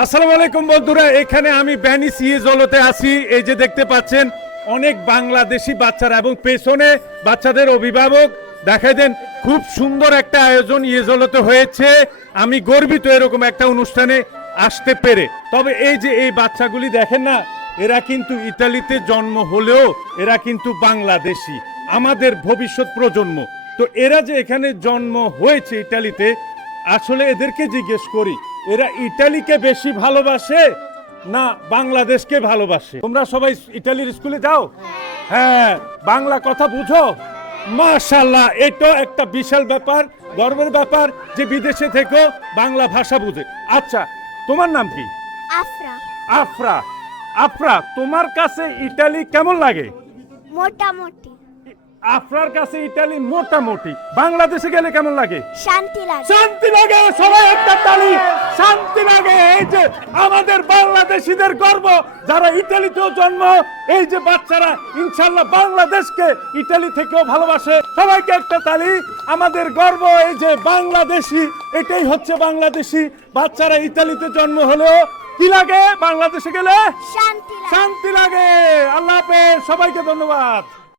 আসসালামু আলাইকুম বন্ধুরা, এখানে আমি ব্যানি সিএজলতে আছি। এই যে দেখতে পাচ্ছেন, অনেক বাংলাদেশি বাচ্চারা এবং পেছনে বাচ্চাদের অভিভাবক। দেখাই দেন, খুব সুন্দর একটা আয়োজন ইয়েজলতে হয়েছে। আমি গর্বিত এরকম একটা অনুষ্ঠানে আসতে পেরে। তবে এই যে এই বাচ্চাগুলি দেখেন না, এরা কিন্তু ইতালিতে জন্ম হলেও এরা কিন্তু বাংলাদেশি। আমাদের ভবিষ্যৎ প্রজন্ম। তো এরা যে এখানে জন্ম হয়েছে ইতালিতে আসলে এদেরকে জিজ্ঞেস করি এরা ইটালিকে বেশি ভালোবাসে না বাংলাদেশকে ভালোবাসে? তোমরা সবাই ইটালির স্কুলে যাও? হ্যাঁ বাংলা কথা বুঝো। মাশাল্লাহ এটা একটা বিশাল ব্যাপার গর্বের ব্যাপার যে বিদেশে থেকেও বাংলা ভাষা বুঝে। আচ্ছা তোমার নাম কি? আফরা। আফরা। আফরা তোমার কাছে ইটালি কেমন লাগে? মোটামুটি। আফরার কাছে ইটালি মোটামুটি। বাংলাদেশে গেলে কেমন লাগে? শান্তি লাগে। শান্তি লাগে সবাই একটা তালি। শান্তি লাগে এই যে আমাদের বাংলাদেশিদের গর্ব। যারা ইতালিতেও জন্ম এই যে বাচ্চারা ইনশাল্লাহ বাংলাদেশকে ইতালি থেকেও ভালোবাসে। সবাইকে একটা তালি আমাদের গর্ব এই যে বাংলাদেশি এটাই হচ্ছে বাংলাদেশি। বাচ্চারা ইতালিতে জন্ম হলেও কি লাগে বাংলাদেশে গেলে? শান্তি লাগে। শান্তি লাগে। আল্লাহ হাফেজ সবাইকে ধন্যবাদ।